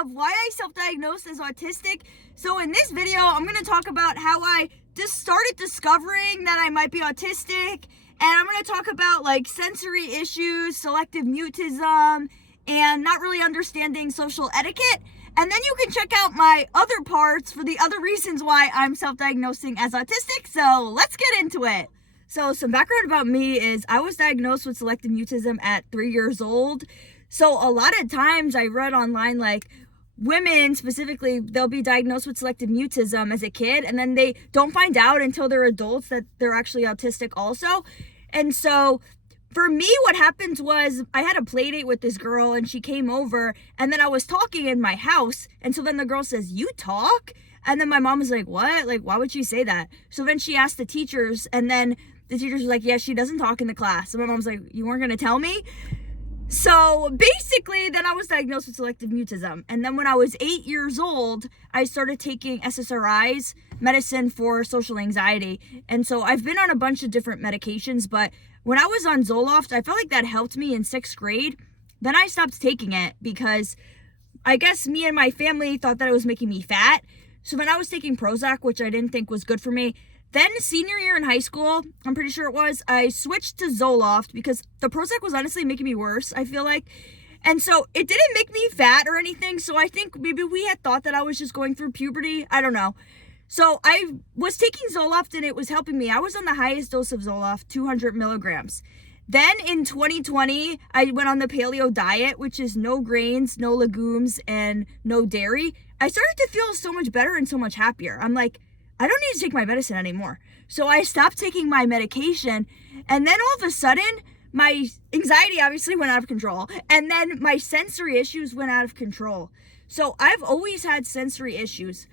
of why I self-diagnosed as autistic. So in this video, I'm going to talk about how I just started discovering that I might be autistic, and I'm going to talk about like sensory issues, selective mutism, and not really understanding social etiquette. And then you can check out my other parts for the other reasons why I'm self-diagnosing as autistic. So let's get into it. So some background about me is I was diagnosed with selective mutism at 3 years old. So a lot of times I read online, like women specifically, they'll be diagnosed with selective mutism as a kid, and then they don't find out until they're adults that they're actually autistic also. And so for me, what happened was I had a play date with this girl, and she came over, and then I was talking in my house. And so then the girl says, "You talk?" And then my mom was like, "What? Like, why would she say that?" So then she asked the teachers, and then the teachers were like, "Yeah, she doesn't talk in the class." And my mom's like, "You weren't going to tell me?" So basically, then I was diagnosed with selective mutism. And then when I was 8 years old, I started taking SSRIs, medicine for social anxiety. And so I've been on a bunch of different medications, but when I was on Zoloft, I felt like that helped me in 6th grade. Then I stopped taking it because I guess me and my family thought that it was making me fat. So then I was taking Prozac, which I didn't think was good for me. Then senior year in high school, I'm pretty sure it was, I switched to Zoloft because the Prozac was honestly making me worse, I feel like. And so it didn't make me fat or anything. So I think maybe we had thought that I was just going through puberty. I don't know. So I was taking Zoloft and it was helping me. I was on the highest dose of Zoloft, 200 milligrams. Then in 2020, I went on the paleo diet, which is no grains, no legumes, and no dairy. I started to feel so much better and so much happier. I'm like, I don't need to take my medicine anymore. So I stopped taking my medication, and then all of a sudden, my anxiety obviously went out of control, and then my sensory issues went out of control. So I've always had sensory issues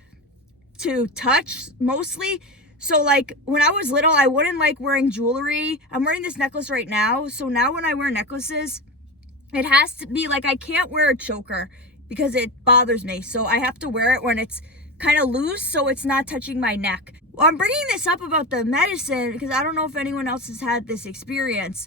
to touch mostly. So like when I was little, I wouldn't like wearing jewelry. I'm wearing this necklace right now. So now when I wear necklaces, it has to be like I can't wear a choker because it bothers me. So I have to wear it when it's kind of loose so it's not touching my neck. I'm bringing this up about the medicine because I don't know if anyone else has had this experience,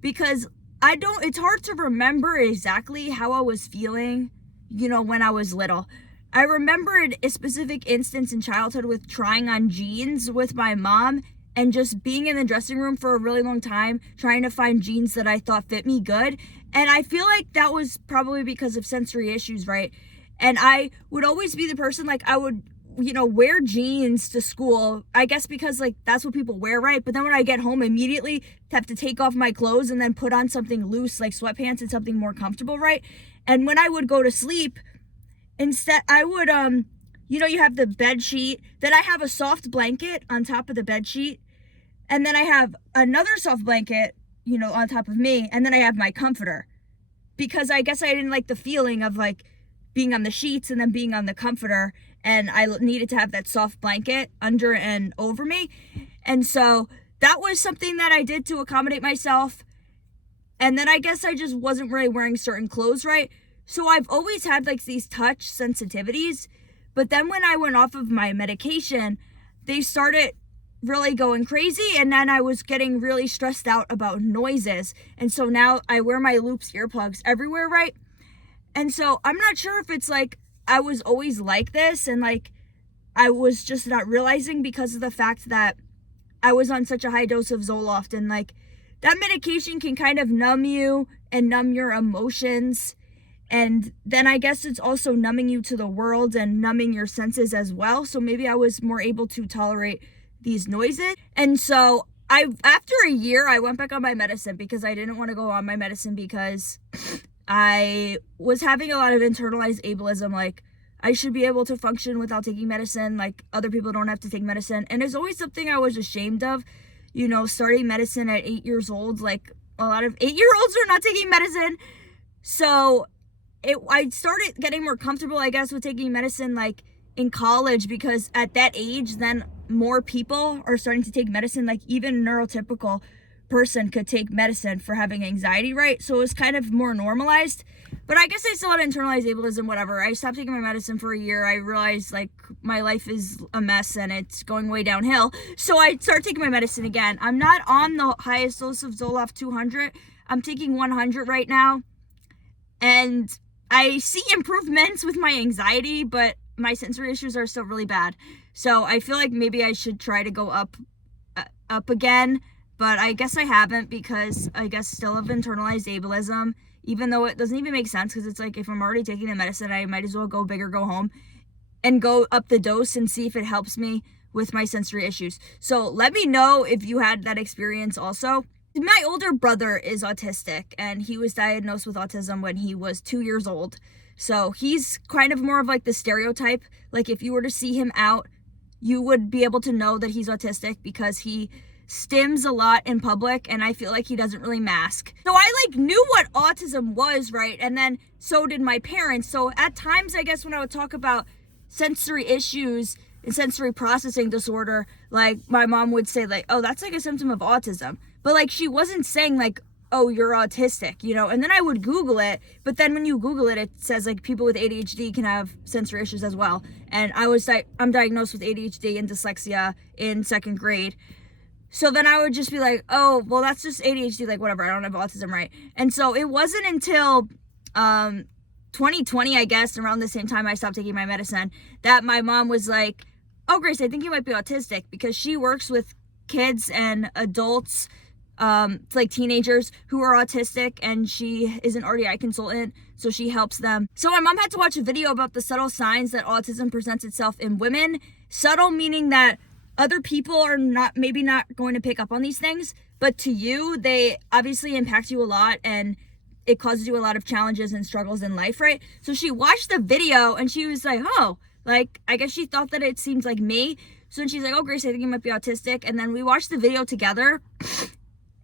because it's hard to remember exactly how I was feeling, when I was little. I remembered a specific instance in childhood with trying on jeans with my mom and just being in the dressing room for a really long time trying to find jeans that I thought fit me good. And I feel like that was probably because of sensory issues, right? And I would always be the person, like, I would, wear jeans to school, I guess because, like, that's what people wear, right? But then when I get home, immediately have to take off my clothes and then put on something loose, like sweatpants and something more comfortable, right? And when I would go to sleep, instead, I would, you have the bed sheet, then I have a soft blanket on top of the bed sheet, and then I have another soft blanket, on top of me, and then I have my comforter. Because I guess I didn't like the feeling of, like, being on the sheets and then being on the comforter, and I needed to have that soft blanket under and over me. And so that was something that I did to accommodate myself. And then I guess I just wasn't really wearing certain clothes right. So I've always had like these touch sensitivities, but then when I went off of my medication, they started really going crazy, and then I was getting really stressed out about noises. And so now I wear my Loops earplugs everywhere, right? And so I'm not sure if it's like I was always like this and like I was just not realizing because of the fact that I was on such a high dose of Zoloft, and like that medication can kind of numb you and numb your emotions. And then I guess it's also numbing you to the world and numbing your senses as well. So maybe I was more able to tolerate these noises. And so after a year, I went back on my medicine because I didn't want to go on my medicine because I was having a lot of internalized ableism, like I should be able to function without taking medicine, like other people don't have to take medicine. And it's always something I was ashamed of, starting medicine at 8 years old. Like a lot of 8-year-olds are not taking medicine. So I started getting more comfortable, I guess, with taking medicine like in college, because at that age, then more people are starting to take medicine. Like even neurotypical person could take medicine for having anxiety, right? So it was kind of more normalized. But I guess I still had internalized ableism, whatever. I stopped taking my medicine for a year. I realized like my life is a mess and it's going way downhill. So I started taking my medicine again. I'm not on the highest dose of Zoloft 200. I'm taking 100 right now. And I see improvements with my anxiety, but my sensory issues are still really bad. So I feel like maybe I should try to go up again, but I guess I haven't, because I guess still have internalized ableism, even though it doesn't even make sense, because it's like, if I'm already taking the medicine, I might as well go big or go home and go up the dose and see if it helps me with my sensory issues. So let me know if you had that experience also. My older brother is autistic, and he was diagnosed with autism when he was 2 years old. So he's kind of more of like the stereotype. Like, if you were to see him out, you would be able to know that he's autistic, because he stims a lot in public, and I feel like he doesn't really mask. So I like knew what autism was, right? And then so did my parents. So at times, I guess, when I would talk about sensory issues and sensory processing disorder, like, my mom would say like, oh, that's like a symptom of autism. But like, she wasn't saying like, oh, you're autistic, you know? And then I would Google it, but then when you Google it, it says like people with ADHD can have sensory issues as well. And I'm diagnosed with ADHD and dyslexia in 2nd grade. So then I would just be like, oh, well, that's just ADHD, like, whatever, I don't have autism, right? And so it wasn't until 2020, I guess, around the same time I stopped taking my medicine, that my mom was like, oh, Grace, I think you might be autistic, because she works with kids and adults, like teenagers who are autistic, and she is an RDI consultant, so she helps them. So my mom had to watch a video about the subtle signs that autism presents itself in women. Subtle meaning that other people are maybe not going to pick up on these things, but to you, they obviously impact you a lot, and it causes you a lot of challenges and struggles in life, right? So she watched the video, and she was like, oh, like, I guess she thought that it seems like me. So then she's like, oh, Grace, I think you might be autistic. And then we watched the video together.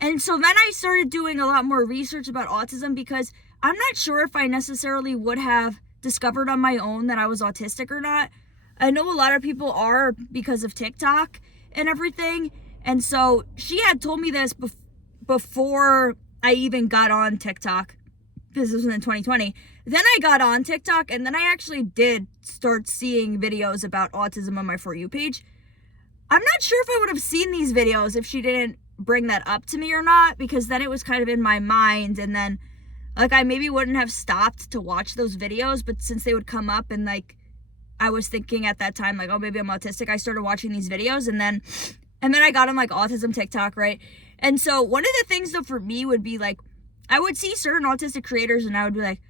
And so then I started doing a lot more research about autism, because I'm not sure if I necessarily would have discovered on my own that I was autistic or not. I know a lot of people are, because of TikTok and everything. And so she had told me this before I even got on TikTok. This was in 2020. Then I got on TikTok, and then I actually did start seeing videos about autism on my For You page. I'm not sure if I would have seen these videos if she didn't bring that up to me or not, because then it was kind of in my mind, and then like, I maybe wouldn't have stopped to watch those videos, but since they would come up, and like, I was thinking at that time like, oh, maybe I'm autistic, I started watching these videos, and then I got on like autism TikTok, right? And so one of the things though for me would be like, I would see certain autistic creators, and I would be like,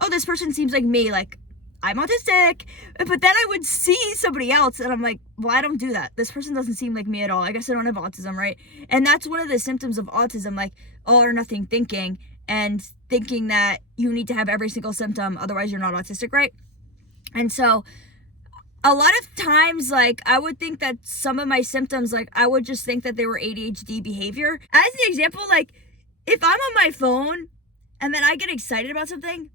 oh, this person seems like me, like, I'm autistic. But then I would see somebody else, and I'm like, well, I don't do that. This person doesn't seem like me at all. I guess I don't have autism, right? And that's one of the symptoms of autism, like all or nothing thinking, and thinking that you need to have every single symptom, otherwise you're not autistic, right? And so a lot of times, like, I would think that some of my symptoms, like, I would just think that they were ADHD behavior. As an example, like, if I'm on my phone and then I get excited about something,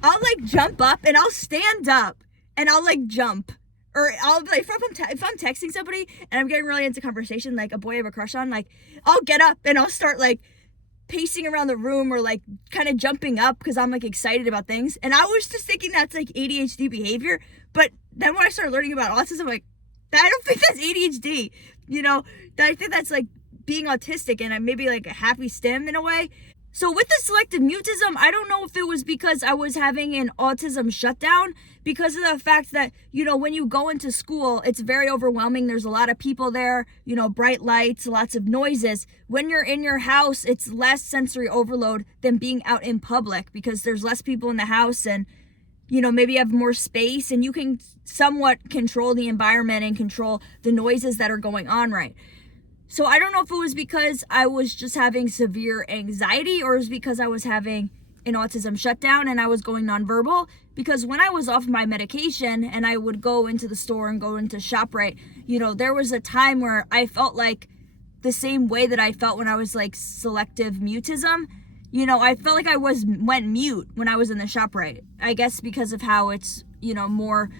I'll like jump up, and I'll stand up, and I'll like jump. Or I'll like, if I'm texting somebody and I'm getting really into conversation, like a boy I have a crush on, like, I'll get up and I'll start like pacing around the room, or like kind of jumping up, because I'm like excited about things. And I was just thinking that's like ADHD behavior. But then when I started learning about autism, I'm like, I don't think that's ADHD. You know, I think that's like being autistic, and maybe like a happy stim in a way. So with the selective mutism, I don't know if it was because I was having an autism shutdown, because of the fact that, you know, when you go into school, it's very overwhelming. There's a lot of people there, you know, bright lights, lots of noises. When you're in your house, it's less sensory overload than being out in public, because there's less people in the house, and, you know, maybe you have more space, and you can somewhat control the environment and control the noises that are going on, right? So I don't know if it was because I was just having severe anxiety, or it was because I was having an autism shutdown and I was going nonverbal. Because when I was off my medication and I would go into the store and go into ShopRite, you know, there was a time where I felt like the same way that I felt when I was like selective mutism. You know, I felt like I went mute when I was in the ShopRite. I guess because of how it's, you know, more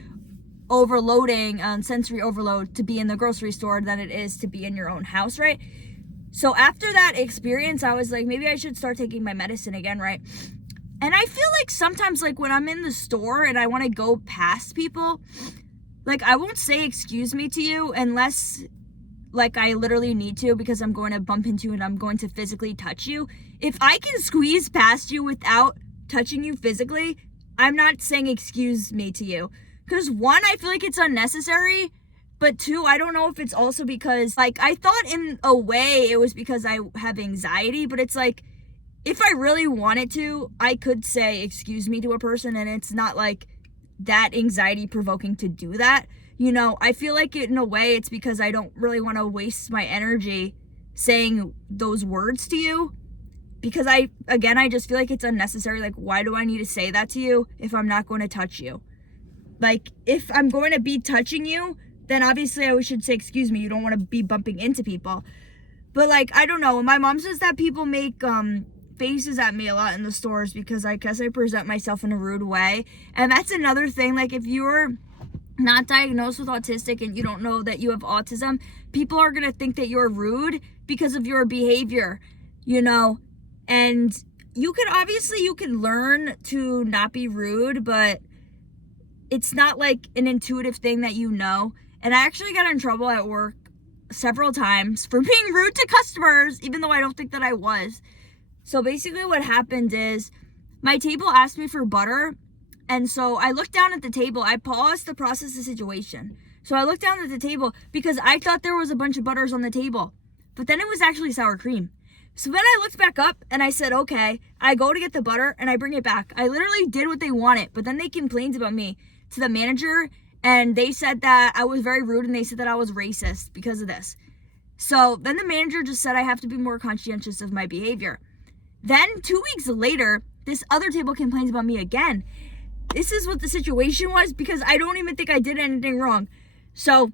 overloading, sensory overload to be in the grocery store than it is to be in your own house, right? So after that experience, I was like, maybe I should start taking my medicine again, right? And I feel like sometimes, like when I'm in the store and I want to go past people, like I won't say excuse me to you unless like I literally need to, because I'm going to bump into you and I'm going to physically touch you. If I can squeeze past you without touching you physically, I'm not saying excuse me to you. Because one, I feel like it's unnecessary. But two, I don't know if it's also because, like, I thought in a way it was because I have anxiety. But it's like, if I really wanted to, I could say excuse me to a person. And it's not like that anxiety provoking to do that. You know, I feel like in a way it's because I don't really want to waste my energy saying those words to you. Because I just feel like it's unnecessary. Like, why do I need to say that to you if I'm not going to touch you? Like, if I'm going to be touching you, then obviously I should say, excuse me, you don't want to be bumping into people. But, like, I don't know. My mom says that people make faces at me a lot in the stores because I guess I present myself in a rude way. And that's another thing. Like, if you're not diagnosed with autistic and you don't know that you have autism, people are going to think that you're rude because of your behavior, you know. And you can learn to not be rude, but it's not like an intuitive thing that you know. And I actually got in trouble at work several times for being rude to customers, even though I don't think that I was. So basically what happened is my table asked me for butter. And so I looked down at the table. I paused to process the situation. So I looked down at the table because I thought there was a bunch of butters on the table. But then it was actually sour cream. So then I looked back up and I said, okay. I go to get the butter and I bring it back. I literally did what they wanted. But then they complained about me to the manager. And they said that I was very rude and they said that I was racist because of this. So then the manager just said I have to be more conscientious of my behavior. Then 2 weeks later, this other table complains about me again. This is what the situation was because I don't even think I did anything wrong. So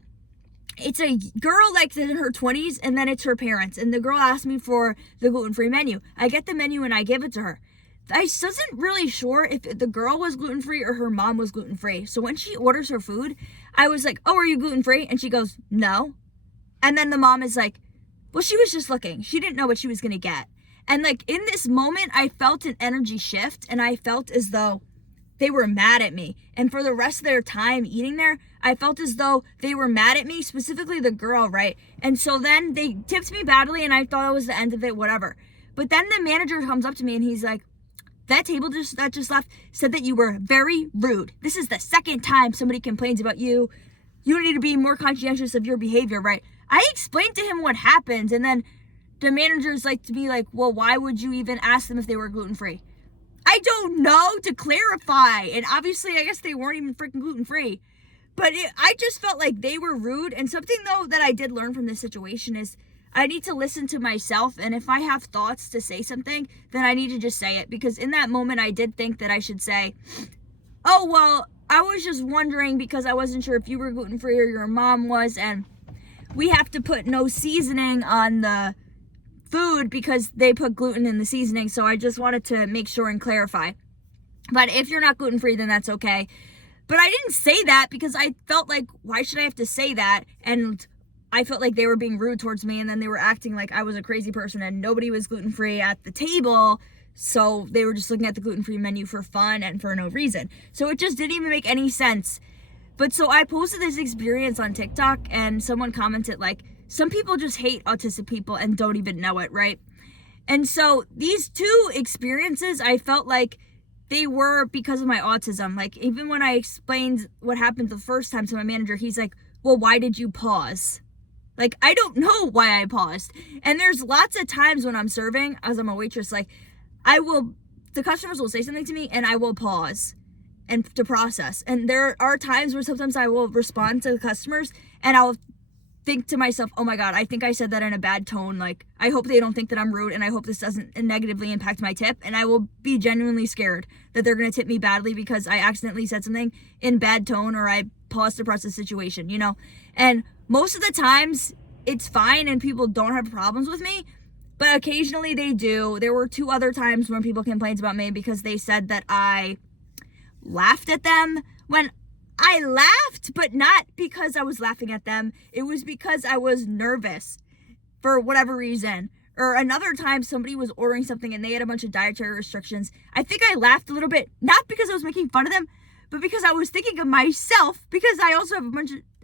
it's a girl like in her 20s and then it's her parents. And the girl asked me for the gluten-free menu. I get the menu and I give it to her. I wasn't really sure if the girl was gluten-free or her mom was gluten-free. So when she orders her food, I was like, oh, are you gluten-free? And she goes, no. And then the mom is like, well, she was just looking. She didn't know what she was going to get. And like in this moment, I felt an energy shift and I felt as though they were mad at me. And for the rest of their time eating there, I felt as though they were mad at me, specifically the girl, right? And so then they tipped me badly and I thought it was the end of it, whatever. But then the manager comes up to me and he's like, that table that just left said that you were very rude. This is the second time somebody complains about you. You need to be more conscientious of your behavior, right? I explained to him what happened, and then the manager's like to me like, well, why would you even ask them if they were gluten-free? I don't know, to clarify. And obviously, I guess they weren't even freaking gluten-free. But I just felt like they were rude. And something, though, that I did learn from this situation is I need to listen to myself. And if I have thoughts to say something, then I need to just say it. Because in that moment, I did think that I should say, oh, well, I was just wondering because I wasn't sure if you were gluten-free or your mom was. And we have to put no seasoning on the food because they put gluten in the seasoning. So I just wanted to make sure and clarify. But if you're not gluten-free, then that's okay. But I didn't say that because I felt like, why should I have to say that? And I felt like they were being rude towards me, and then they were acting like I was a crazy person and nobody was gluten-free at the table. So they were just looking at the gluten-free menu for fun and for no reason. So it just didn't even make any sense. But so I posted this experience on TikTok and someone commented like, some people just hate autistic people and don't even know it, right? And so these two experiences, I felt like they were because of my autism. Like, even when I explained what happened the first time to my manager, he's like, well, why did you pause? Like, I don't know why I paused. And there's lots of times when I'm serving, as I'm a waitress, like, the customers will say something to me and I will pause and to process. And there are times where sometimes I will respond to the customers and I'll think to myself, oh my God, I think I said that in a bad tone. Like, I hope they don't think that I'm rude and I hope this doesn't negatively impact my tip. And I will be genuinely scared that they're going to tip me badly because I accidentally said something in bad tone or I paused to process the situation, you know? And most of the times it's fine and people don't have problems with me, but occasionally they do. There were 2 other times when people complained about me because they said that I laughed at them when I laughed, but not because I was laughing at them. It was because I was nervous for whatever reason. Or another time somebody was ordering something and they had a bunch of dietary restrictions. I think I laughed a little bit, not because I was making fun of them, but because I was thinking of myself, because I also have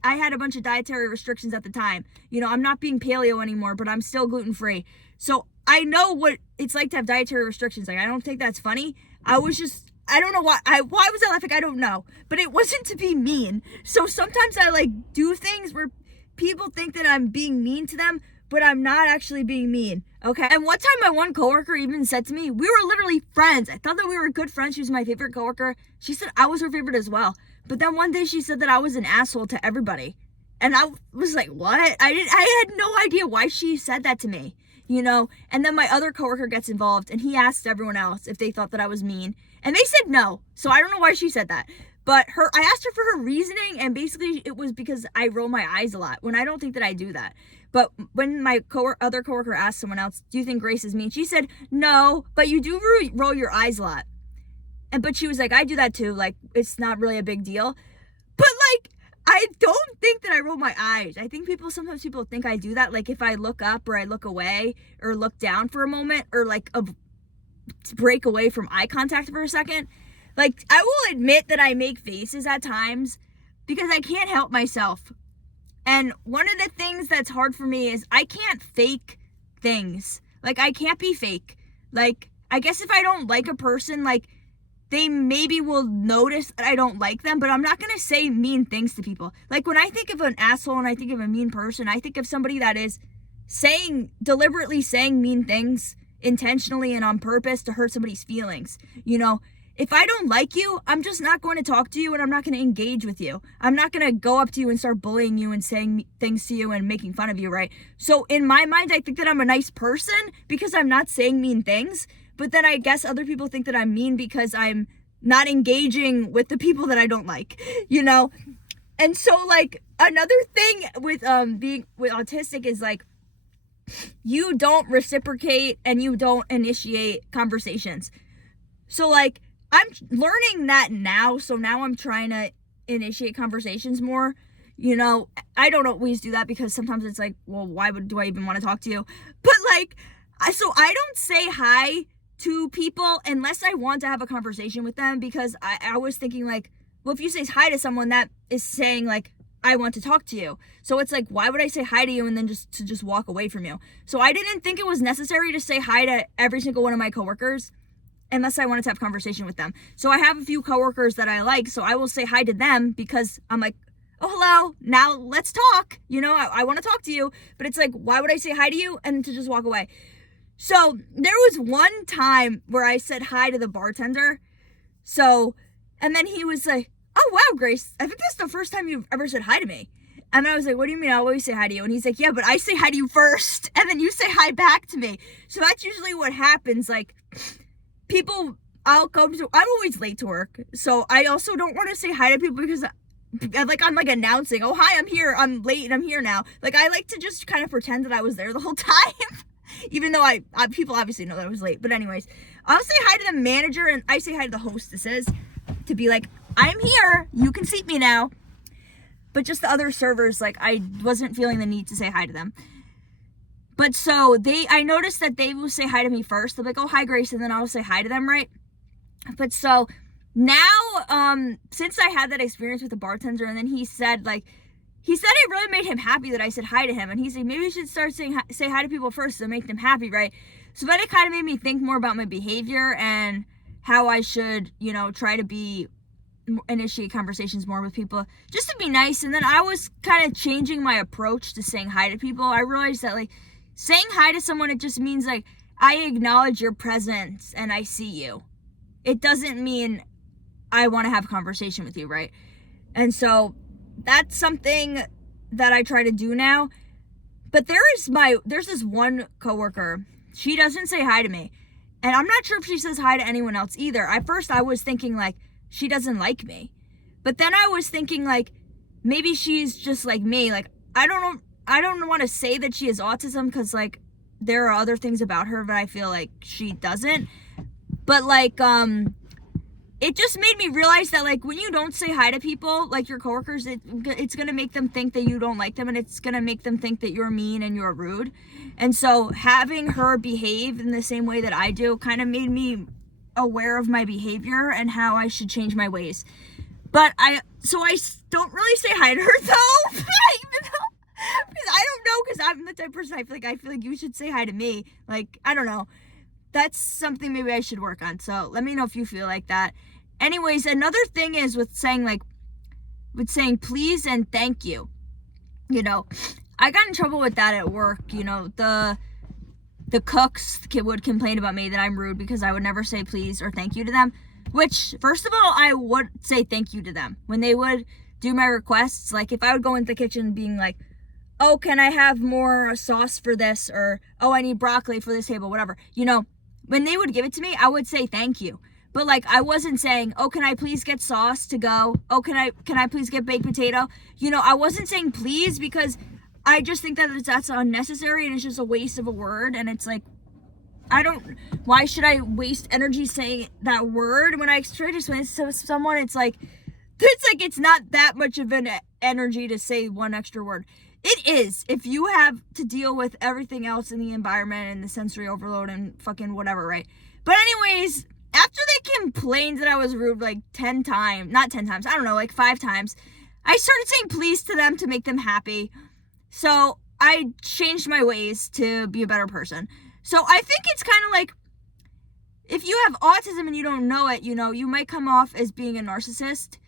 I had a bunch of dietary restrictions at the time. You know, I'm not being paleo anymore, but I'm still gluten-free. So I know what it's like to have dietary restrictions. Like, I don't think that's funny. I was just I don't know why was I laughing? I don't know. But it wasn't to be mean. So sometimes I like do things where people think that I'm being mean to them, but I'm not actually being mean. Okay. And one time my one coworker even said to me, we were literally friends. I thought that we were good friends. She was my favorite coworker. She said I was her favorite as well. But then one day she said that I was an asshole to everybody. And I was like, what? I had no idea why she said that to me, you know? And then my other coworker gets involved and he asked everyone else if they thought that I was mean. And they said no. So I don't know why she said that. But I asked her for her reasoning, and basically it was because I roll my eyes a lot when I don't think that I do that. But when my other coworker asked someone else, do you think Grace is mean? She said, no, but you do roll your eyes a lot. But she was like, I do that too. Like, it's not really a big deal. But like, I don't think that I roll my eyes. I think sometimes people think I do that. Like if I look up or I look away or look down for a moment or like break away from eye contact for a second. Like, I will admit that I make faces at times because I can't help myself. And one of the things that's hard for me is I can't fake things. Like, I can't be fake. Like, I guess if I don't like a person, like, they maybe will notice that I don't like them, but I'm not going to say mean things to people. Like, when I think of an asshole and I think of a mean person, I think of somebody that is deliberately saying mean things intentionally and on purpose to hurt somebody's feelings. You know, if I don't like you, I'm just not going to talk to you and I'm not going to engage with you. I'm not going to go up to you and start bullying you and saying things to you and making fun of you, right? So in my mind, I think that I'm a nice person because I'm not saying mean things. But then I guess other people think that I'm mean because I'm not engaging with the people that I don't like, you know? And so like another thing with being with autistic is like, you don't reciprocate and you don't initiate conversations. So like, I'm learning that now. So now I'm trying to initiate conversations more. You know, I don't always do that because sometimes it's like, well, do I even want to talk to you? But like, so I don't say hi to people unless I want to have a conversation with them, because I was thinking like, well, if you say hi to someone, that is saying like, I want to talk to you. So it's like, why would I say hi to you and then just walk away from you? So I didn't think it was necessary to say hi to every single one of my coworkers unless I wanted to have a conversation with them. So I have a few coworkers that I like, so I will say hi to them because I'm like, oh, hello, now let's talk. You know, I want to talk to you. But it's like, why would I say hi to you and to just walk away? So there was one time where I said hi to the bartender. So, and then he was like, oh, wow, Grace, I think that's the first time you've ever said hi to me. And I was like, what do you mean I always say hi to you? And he's like, yeah, but I say hi to you first, and then you say hi back to me. So that's usually what happens. Like, people, I'm always late to work. So I also don't want to say hi to people because I'm like announcing, oh, hi, I'm here, I'm late, and I'm here now. Like, I like to just kind of pretend that I was there the whole time. Even though people obviously know that I was late. But anyways, I'll say hi to the manager and I say hi to the hostesses to be like, I'm here, you can seat me now. But just the other servers, like, I wasn't feeling the need to say hi to them. But so I noticed that they will say hi to me first. They'll be like, oh, hi, Grace, and then I'll say hi to them, right? But so now, since I had that experience with the bartender, and then he said it really made him happy that I said hi to him. And he's like, maybe you should start say hi to people first to make them happy, right? So then it kind of made me think more about my behavior and how I should, you know, try to initiate conversations more with people just to be nice. And then I was kind of changing my approach to saying hi to people. I realized that like saying hi to someone, it just means like I acknowledge your presence and I see you. It doesn't mean I want to have a conversation with you, right? And so that's something that I try to do now. But there's this one coworker. She doesn't say hi to me. And I'm not sure if she says hi to anyone else either. At first I was thinking like she doesn't like me. But then I was thinking like maybe she's just like me. Like I don't want to say that she has autism because like there are other things about her that I feel like she doesn't. But like it just made me realize that like when you don't say hi to people, like your coworkers, it's gonna make them think that you don't like them, and it's gonna make them think that you're mean and you're rude. And so having her behave in the same way that I do kind of made me aware of my behavior and how I should change my ways. But I don't really say hi to her though, even though, because I don't know, because I'm the type of person I feel like you should say hi to me. Like, I don't know. That's something maybe I should work on. So let me know if you feel like that. anyways, another thing is with saying please and thank you. I got in trouble with that at work. The cooks would complain about me that I'm rude because I would never say please or thank you to them, which, first of all, I would say thank you to them when they would do my requests. Like, if I would go into the kitchen being like, oh, can I have more sauce for this? Or, oh, I need broccoli for this table, whatever. When they would give it to me, I would say thank you. But, like, I wasn't saying, oh, can I please get sauce to go? Oh, can I please get baked potato? I wasn't saying please because I just think that that's unnecessary and it's just a waste of a word. And it's like, why should I waste energy saying that word when I try to explain it to someone? It's like it's not that much of an energy to say one extra word. It is if you have to deal with everything else in the environment and the sensory overload and fucking whatever, right? But anyways, after they complained that I was rude like 10 times, not 10 times, I don't know, like 5 times, I started saying please to them to make them happy. So I changed my ways to be a better person. So I think it's kind of like, if you have autism and you don't know it, you might come off as being a narcissist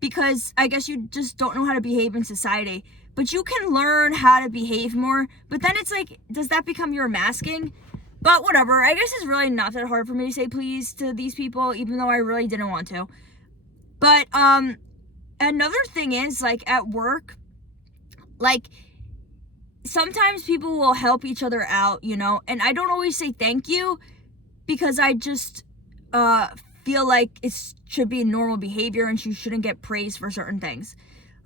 because I guess you just don't know how to behave in society. But you can learn how to behave more. But then it's like, does that become your masking? But whatever. I guess it's really not that hard for me to say please to these people, even though I really didn't want to. But another thing is, like, at work, like, sometimes people will help each other out, and I don't always say thank you because I just feel like it should be normal behavior and you shouldn't get praised for certain things.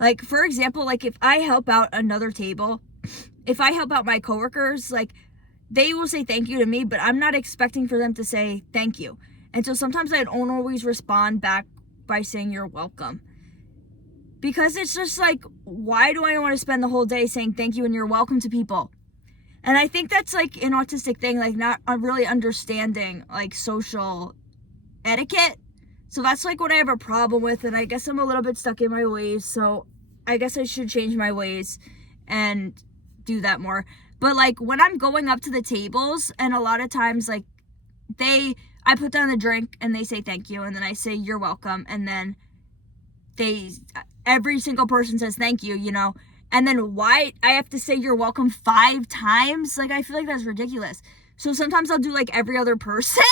Like, for example, like, if I help out another table, if I help out my coworkers, like, they will say thank you to me, but I'm not expecting for them to say thank you. And so sometimes I don't always respond back by saying you're welcome. Because it's just like, why do I want to spend the whole day saying thank you and you're welcome to people? And I think that's like an autistic thing, like not really understanding like social etiquette. So that's like what I have a problem with, and I guess I'm a little bit stuck in my ways. So I guess I should change my ways and do that more. But like when I'm going up to the tables, and a lot of times like I put down the drink and they say thank you, and then I say you're welcome, and then every single person says thank you, and then why I have to say you're welcome 5 times? Like, I feel like that's ridiculous. So sometimes I'll do like every other person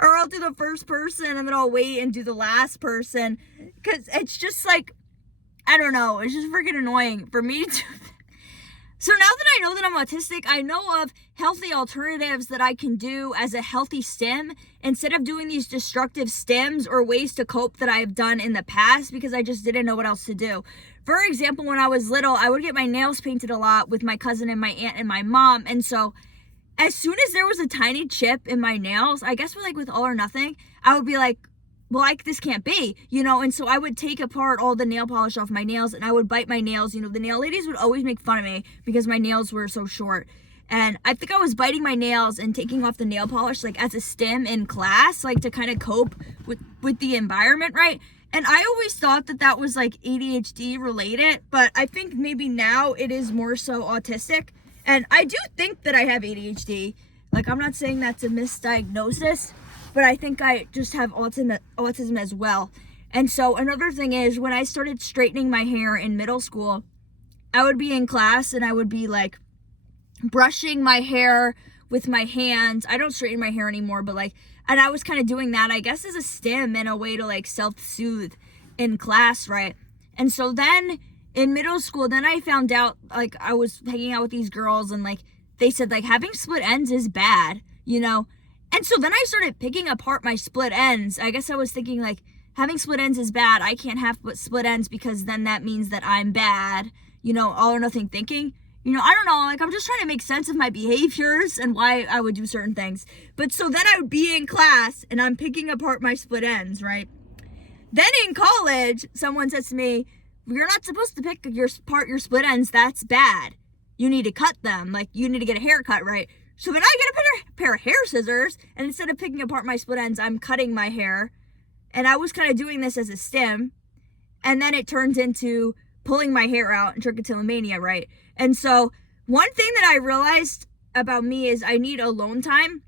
or I'll do the first person and then I'll wait and do the last person, because it's just like, I don't know, it's just freaking annoying for me to do that. So now that I know that I'm autistic, I know of healthy alternatives that I can do as a healthy stim instead of doing these destructive stims or ways to cope that I have done in the past because I just didn't know what else to do. For example, when I was little, I would get my nails painted a lot with my cousin and my aunt and my mom. And so as soon as there was a tiny chip in my nails, I guess with All or Nothing, I would be like, well, this can't be, and so I would take apart all the nail polish off my nails and I would bite my nails. The nail ladies would always make fun of me because my nails were so short. And I think I was biting my nails and taking off the nail polish, like, as a stim in class, like, to kind of cope with the environment, right? And I always thought that was, like, ADHD related, but I think maybe now it is more so autistic. And I do think that I have ADHD. Like, I'm not saying that's a misdiagnosis, but I think I just have autism as well. And so another thing is, when I started straightening my hair in middle school, I would be in class and I would be like brushing my hair with my hands. I don't straighten my hair anymore, but and I was kind of doing that, I guess, as a stim and a way to like self-soothe in class, right? And so then in middle school, then I found out, like, I was hanging out with these girls and like they said like having split ends is bad, And so then I started picking apart my split ends. I guess I was thinking like, having split ends is bad. I can't have split ends because then that means that I'm bad. All or nothing thinking. I don't know. Like, I'm just trying to make sense of my behaviors and why I would do certain things. But so then I would be in class and I'm picking apart my split ends, right? Then in college, someone says to me, you're not supposed to pick apart your split ends. That's bad. You need to cut them. Like, you need to get a haircut, right? So then I get a pair of hair scissors, and instead of picking apart my split ends, I'm cutting my hair. And I was kind of doing this as a stim. And then it turns into pulling my hair out and trichotillomania, right? And so one thing that I realized about me is I need alone time.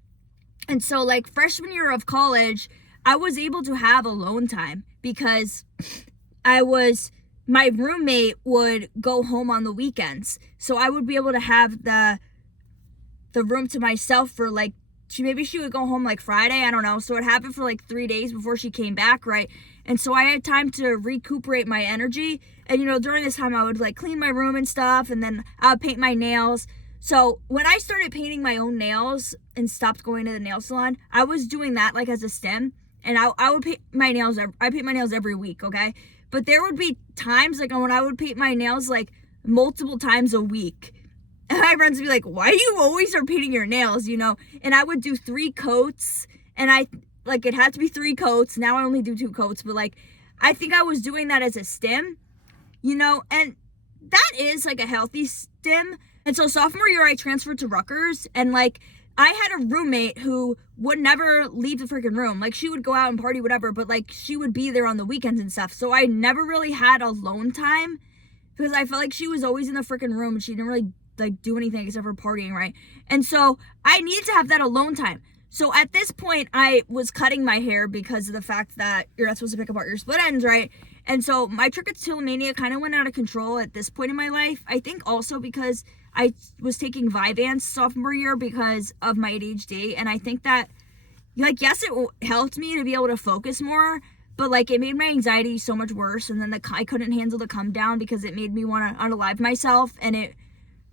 And so like freshman year of college, I was able to have alone time because my roommate would go home on the weekends. So I would be able to have the room to myself for like, maybe she would go home like Friday, I don't know. So it happened for like 3 days before she came back, right? And so I had time to recuperate my energy. And, during this time I would like clean my room and stuff, and then I would paint my nails. So when I started painting my own nails and stopped going to the nail salon, I was doing that like as a stim. And I would paint my nails. I paint my nails every week, okay? But there would be times like when I would paint my nails like multiple times a week. And my friends would be like, why do you always start painting your nails, And I would do 3 coats, and it had to be 3 coats. Now I only do 2 coats, but like, I think I was doing that as a stim, and that is like a healthy stim. And so sophomore year, I transferred to Rutgers, and like, I had a roommate who would never leave the freaking room. Like, she would go out and party, whatever, but like, she would be there on the weekends and stuff. So I never really had alone time because I felt like she was always in the freaking room and she didn't really like do anything except for partying, right? And so I needed to have that alone time. So at this point, I was cutting my hair because of the fact that you're not supposed to pick apart your split ends, right? And so my trichotillomania kind of went out of control at this point in my life. I think also because I was taking Vyvanse sophomore year because of my ADHD. And I think that, like, yes, it helped me to be able to focus more, but like, it made my anxiety so much worse. And then I couldn't handle the come down because it made me want to unalive myself. And it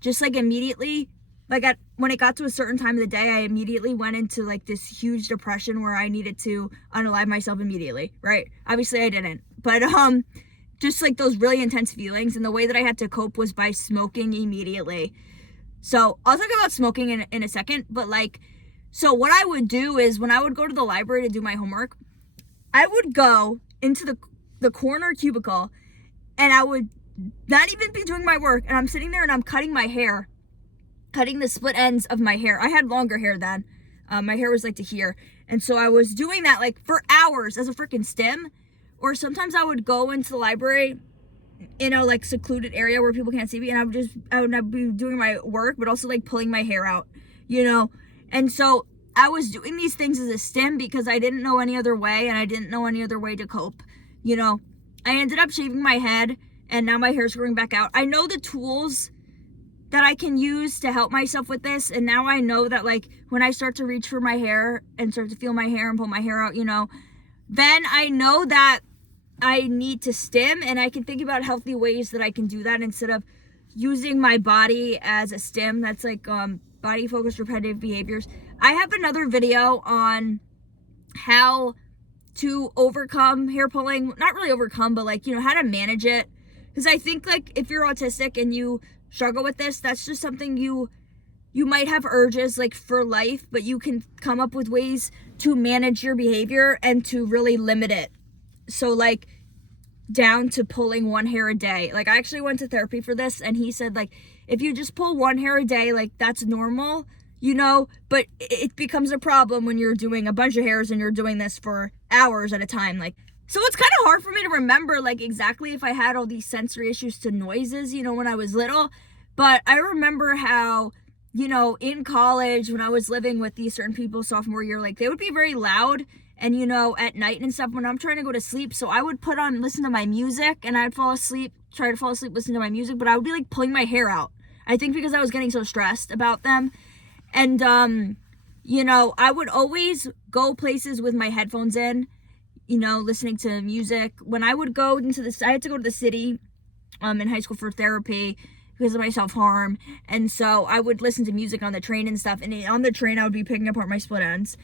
just like immediately, like when it got to a certain time of the day, I immediately went into like this huge depression where I needed to unalive myself immediately, right? Obviously I didn't, but just like those really intense feelings, and the way that I had to cope was by smoking immediately. So I'll talk about smoking in a second, but like, so what I would do is when I would go to the library to do my homework, I would go into the corner cubicle, and I would not even be doing my work, and I'm sitting there and I'm cutting my hair, cutting the split ends of my hair. I had longer hair then. My hair was like to here. And so I was doing that like for hours as a freaking stim. Or sometimes I would go into the library in a like secluded area where people can't see me, and I would be doing my work, but also like pulling my hair out, And so I was doing these things as a stim because I didn't know any other way, and I didn't know any other way to cope. I ended up shaving my head, and now my hair's growing back out. I know the tools that I can use to help myself with this, and now I know that like when I start to reach for my hair and start to feel my hair and pull my hair out, then I know that I need to stim, and I can think about healthy ways that I can do that instead of using my body as a stim. That's like body focused repetitive behaviors. I have another video on how to overcome hair pulling, not really overcome, but like, how to manage it. Because I think like if you're autistic and you struggle with this, that's just something you might have urges like for life, but you can come up with ways to manage your behavior and to really limit it. So like down to pulling 1 hair a day. Like I actually went to therapy for this, and he said like, if you just pull 1 hair a day, like that's normal, but it becomes a problem when you're doing a bunch of hairs and you're doing this for hours at a time. Like, so it's kind of hard for me to remember like exactly if I had all these sensory issues to noises, when I was little. But I remember how, in college when I was living with these certain people sophomore year, like they would be very loud and, at night and stuff when I'm trying to go to sleep. So I would listen to my music, and I'd fall asleep, try to fall asleep, listen to my music, but I would be like pulling my hair out. I think because I was getting so stressed about them. And, I would always go places with my headphones in, listening to music. When I would go I had to go to the city in high school for therapy because of my self-harm. And so I would listen to music on the train and stuff. And on the train, I would be picking apart my split ends.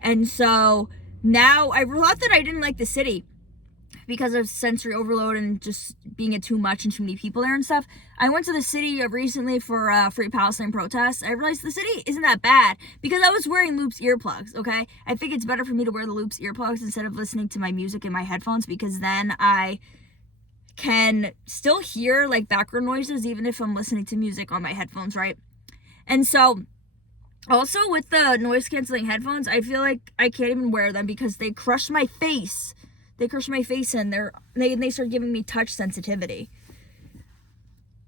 And so now I thought that I didn't like the city because of sensory overload and just being it too much and too many people there and stuff. I went to the city recently for Free Palestine protests. I realized the city isn't that bad because I was wearing Loops earplugs, okay? I think it's better for me to wear the Loops earplugs instead of listening to my music in my headphones, because then I can still hear like background noises even if I'm listening to music on my headphones, right? And so also with the noise canceling headphones, I feel like I can't even wear them because they crush my face. They crush my face, and they start giving me touch sensitivity.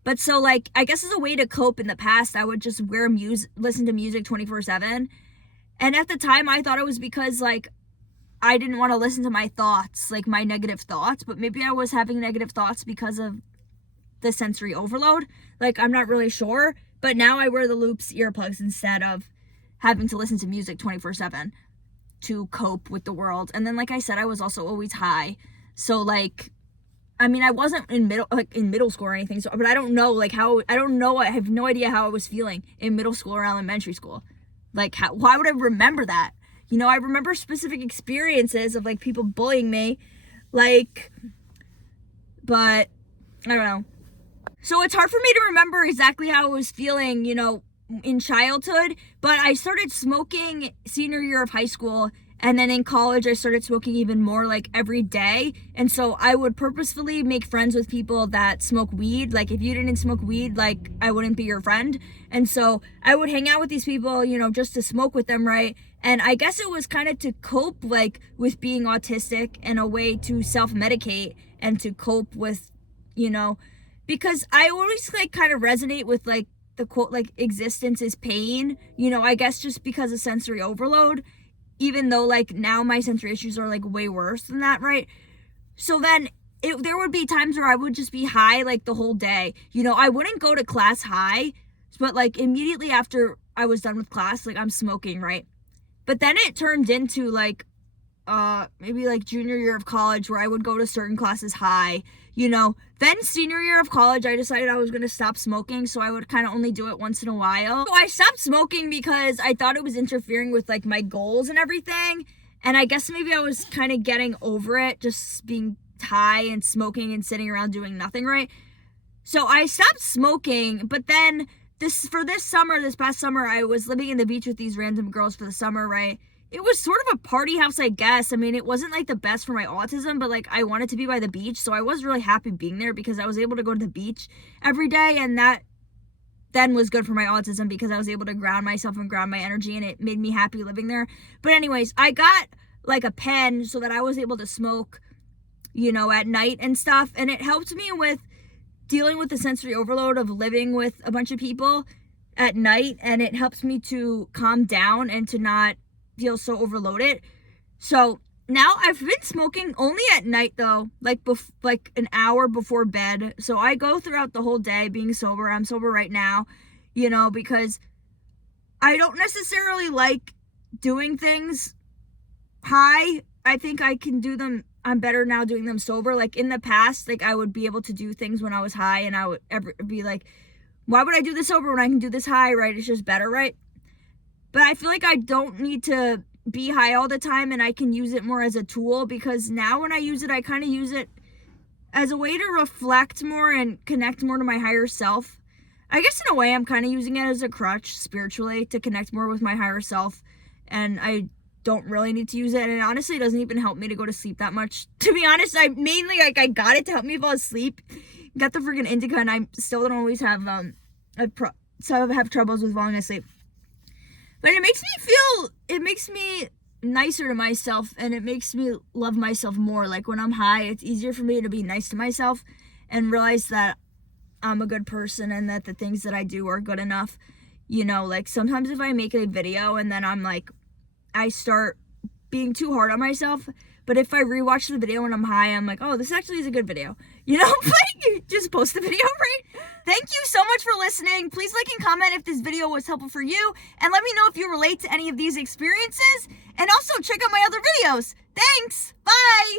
But so like, I guess as a way to cope in the past, I would just listen to music 24/7. And at the time I thought it was because like I didn't want to listen to my thoughts, like my negative thoughts, but maybe I was having negative thoughts because of the sensory overload. Like, I'm not really sure, but now I wear the loops earplugs instead of having to listen to music 24/7 to cope with the world. And then, like I said, I was also always high. So, like, I mean, I wasn't in middle school or anything, so, but I don't know, like, I have no idea how I was feeling in middle school or elementary school. Like, why would I remember that? You know, I remember specific experiences of, like, people bullying me, like, but I don't know. So it's hard for me to remember exactly how I was feeling, you know, in childhood, but I started smoking senior year of high school, and then in college I started smoking even more, like, every day. And so I would purposefully make friends with people that smoke weed. Like, if you didn't smoke weed, like, I wouldn't be your friend. And so I would hang out with these people, you know, just to smoke with them, right? And I guess it was kind of to cope, like, with being autistic, and a way to self-medicate and to cope with, you know, because I always, like, kind of resonate with, like, the quote, like, existence is pain, you know, I guess just because of sensory overload, even though, like, now my sensory issues are, like, way worse than that, right? So then there would be times where I would just be high, like, the whole day. You know, I wouldn't go to class high, but, like, immediately after I was done with class, like, I'm smoking, right? But then it turned into, like, maybe, like, junior year of college, where I would go to certain classes high, you know. Then senior year of college, I decided I was going to stop smoking, so I would kind of only do it once in a while. So I stopped smoking because I thought it was interfering with, like, my goals and everything, and I guess maybe I was kind of getting over it, just being high and smoking and sitting around doing nothing, right? So I stopped smoking, but then this past summer, I was living in the beach with these random girls for the summer, right? It was sort of a party house, I guess. I mean, it wasn't, like, the best for my autism, but, like, I wanted to be by the beach, so I was really happy being there because I was able to go to the beach every day, and that then was good for my autism because I was able to ground myself and ground my energy, and it made me happy living there. But anyways, I got, like, a pen so that I was able to smoke, you know, at night and stuff, and it helped me with dealing with the sensory overload of living with a bunch of people at night, and it helps me to calm down and to not feel so overloaded. So now I've been smoking only at night, though, like an hour before bed. So I go throughout the whole day being sober. I'm sober right now, you know, because I don't necessarily like doing things high. I think I can do them. I'm better now doing them sober. Like, in the past, like, I would be able to do things when I was high, and I would be like, why would I do this sober when I can do this high, right? It's just better, right? But I feel like I don't need to be high all the time, and I can use it more as a tool, because now when I use it, I kind of use it as a way to reflect more and connect more to my higher self. I guess in a way I'm kind of using it as a crutch spiritually to connect more with my higher self, and I don't really need to use it, and it honestly doesn't even help me to go to sleep that much. To be honest, I mainly, like, I got it to help me fall asleep. Got the freaking indica, and I still don't always have have troubles with falling asleep. But it makes me nicer to myself, and it makes me love myself more. Like, when I'm high, it's easier for me to be nice to myself and realize that I'm a good person and that the things that I do are good enough. You know, like, sometimes if I make a video and then I'm like, I start being too hard on myself, but if I rewatch the video when I'm high, I'm like, oh, this actually is a good video. You know, like, you just post the video, right? Thank you so much for listening. Please like and comment if this video was helpful for you, and let me know if you relate to any of these experiences, and also check out my other videos. Thanks. Bye.